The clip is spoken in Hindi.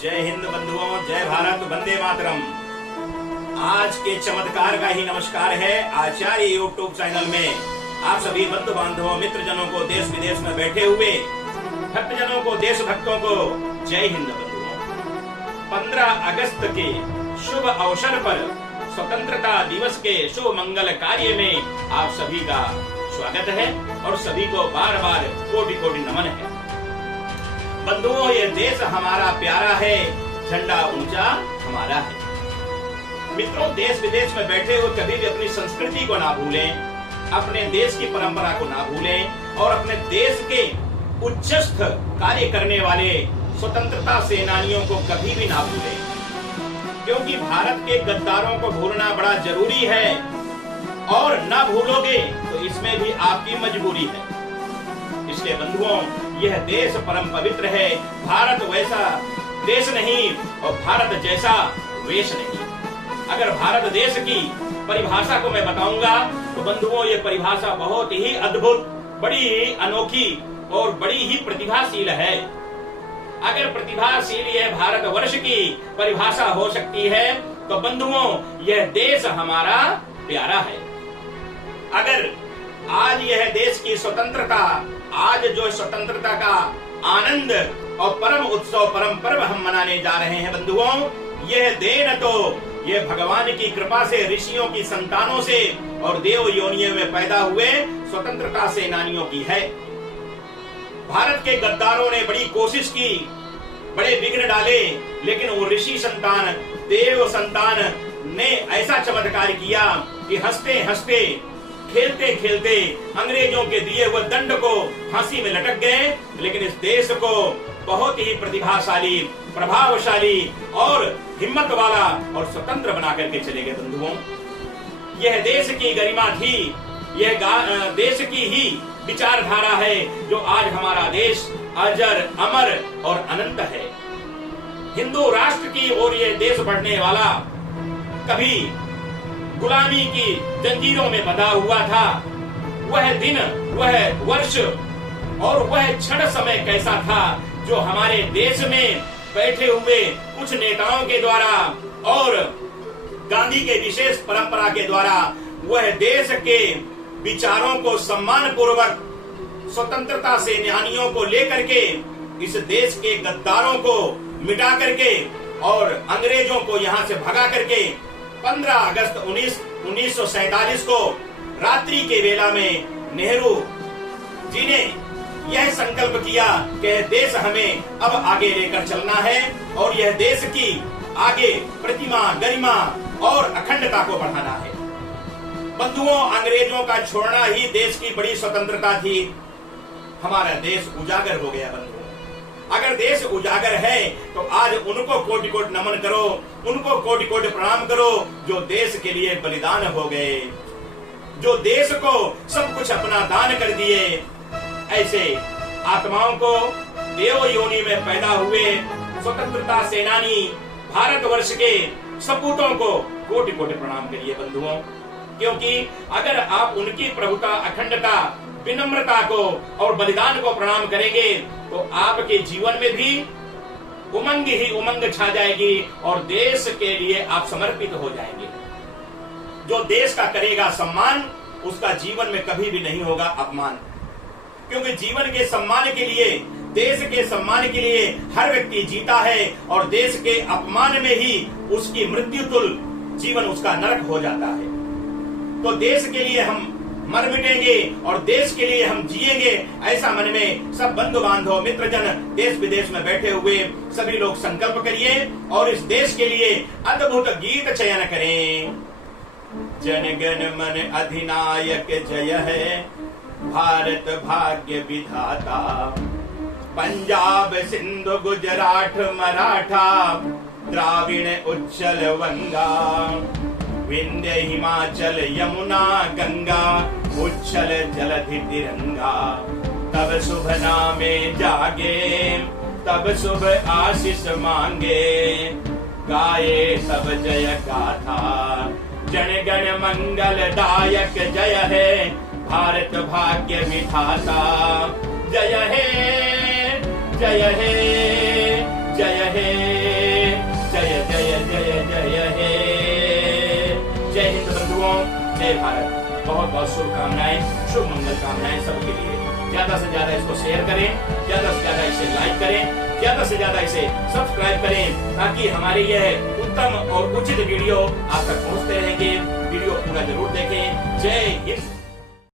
जय हिंद बंधुओं, जय भारत, वंदे मातरम। आज के चमत्कार का ही नमस्कार है आचार्य यूट्यूब चैनल में। आप सभी बंधु बांधवों, मित्र जनों को, देश विदेश में बैठे हुए भक्त जनों को, देश भक्तों को जय हिंद बंधुओं। 15 अगस्त के शुभ अवसर पर स्वतंत्रता दिवस के शुभ मंगल कार्य में आप सभी का स्वागत है और सभी को बार बार कोटि कोटि नमन है। बंधुओं, ये देश हमारा प्यारा है, झंडा ऊंचा हमारा है। मित्रों, देश विदेश में बैठे हुए कभी भी अपनी संस्कृति को ना भूलें, अपने देश की परंपरा को ना भूलें और अपने देश के उच्चस्थ कार्य करने वाले स्वतंत्रता सेनानियों को कभी भी ना भूलें, क्योंकि भारत के गद्दारों को भूलना बड़ा जरूरी है और ना भूलोगे तो इसमें भी आपकी मजबूरी है। इसलिए बंधुओं, यह देश परम पवित्र है। भारत वैसा देश नहीं और भारत जैसा वेश नहीं। अगर भारत देश की परिभाषा को मैं बताऊंगा तो बंधुओं, ये परिभाषा बहुत ही अद्भुत, बड़ी ही अनोखी और बड़ी ही प्रतिभाशील है। अगर प्रतिभाशील यह भारतवर्ष की परिभाषा हो सकती है तो बंधुओं, यह देश हमारा प्यारा है। अगर आज यह देश की स्वतंत्रता, आज जो स्वतंत्रता का आनंद और परम उत्सव, परम पर्व हम मनाने जा रहे हैं बंधुओं, यह देन तो ये भगवान की कृपा से, ऋषियों की संतानों से और देव योनियों में पैदा हुए स्वतंत्रता सेनानियों की है। भारत के गद्दारों ने बड़ी कोशिश की, बड़े विघ्न डाले, लेकिन वो ऋषि संतान, देव संतान ने ऐसा चमत्कार किया कि हंसते हंसते, खेलते खेलते अंग्रेजों के दिए हुए दंड को फांसी में लटक गए, लेकिन इस देश को बहुत ही प्रतिभाशाली, प्रभावशाली और हिम्मत वाला और स्वतंत्र बना करके चले गए बंधुओं। यह देश की गरिमा थी, यह देश की ही विचारधारा है जो आज हमारा देश अजर, अमर और अनंत है। हिंदू राष्ट्र की ओर यह देश बढ़ने वाला कभी गुलामी की जंजीरों में बंधा हुआ था। वह दिन, वह वर्ष और वह क्षण समय कैसा था जो हमारे देश में बैठे हुए कुछ नेताओं के द्वारा और गांधी के विशेष परंपरा के द्वारा वह देश के विचारों को सम्मान पूर्वक स्वतंत्रता सेनानियों को लेकर के इस देश के गद्दारों को मिटा करके और अंग्रेजों को यहाँ से भगा करके 15 अगस्त 1947 को रात्रि के वेला में नेहरू जी ने यह संकल्प किया कि देश हमें अब आगे लेकर चलना है और यह देश की आगे प्रतिमा, गरिमा और अखंडता को बढ़ाना है। बंधुओं, अंग्रेजों का छोड़ना ही देश की बड़ी स्वतंत्रता थी। हमारा देश उजागर हो गया बंधुओं। अगर देश उजागर है तो आज उनको कोटि कोटि नमन करो, उनको कोटि कोटि प्रणाम करो जो देश के लिए बलिदान हो गए, जो देश को सब कुछ अपना दान कर दिए। ऐसे आत्माओं को, देव योनि में पैदा हुए स्वतंत्रता सेनानी भारतवर्ष के सपूतों को कोटि कोटि प्रणाम करिए बंधुओं, क्योंकि अगर आप उनकी प्रभुता, अखंडता, विनम्रता को और बलिदान को प्रणाम करेंगे तो आपके जीवन में भी उमंग ही उमंग छा जाएगी और देश के लिए आप समर्पित हो जाएंगे। जो देश का करेगा सम्मान, उसका जीवन में कभी भी नहीं होगा अपमान, क्योंकि जीवन के सम्मान के लिए, देश के सम्मान के लिए हर व्यक्ति जीता है और देश के अपमान में ही उसकी मृत्यु तुल जीवन उसका नरक हो जाता है। तो देश के लिए हम मर मिटेंगे और देश के लिए हम जिएंगे, ऐसा मन में सब बंधु बांधव, मित्र जन, देश विदेश में बैठे हुए सभी लोग संकल्प करिए और इस देश के लिए अद्भुत गीत चयन करें। जन गण मन अधिनायक जय है, भारत भाग्य विधाता, पंजाब सिंधु गुजरात मराठा, द्राविण उच्चल वंगा, विंध्य हिमाचल यमुना गंगा, उच्छल जलधि तिरंगा। तब शुभ नामे जागे, तब शुभ आशीष मांगे, गाये तब जय गाथा, जन गण मंगल दायक जय है, भारत भाग्य विधाता। जय हे, जय हे, जय हे। जय भारत। बहुत बहुत शुभकामनाएं, शुभ मंगल कामनाएं सबके लिए। ज्यादा से ज्यादा इसको शेयर करें, ज्यादा से ज्यादा इसे लाइक करें, ज्यादा से ज्यादा इसे सब्सक्राइब करें, ताकि हमारे यह उत्तम और उचित वीडियो आप तक पहुंचते रहेंगे। वीडियो पूरा जरूर देखें। जय हिंद।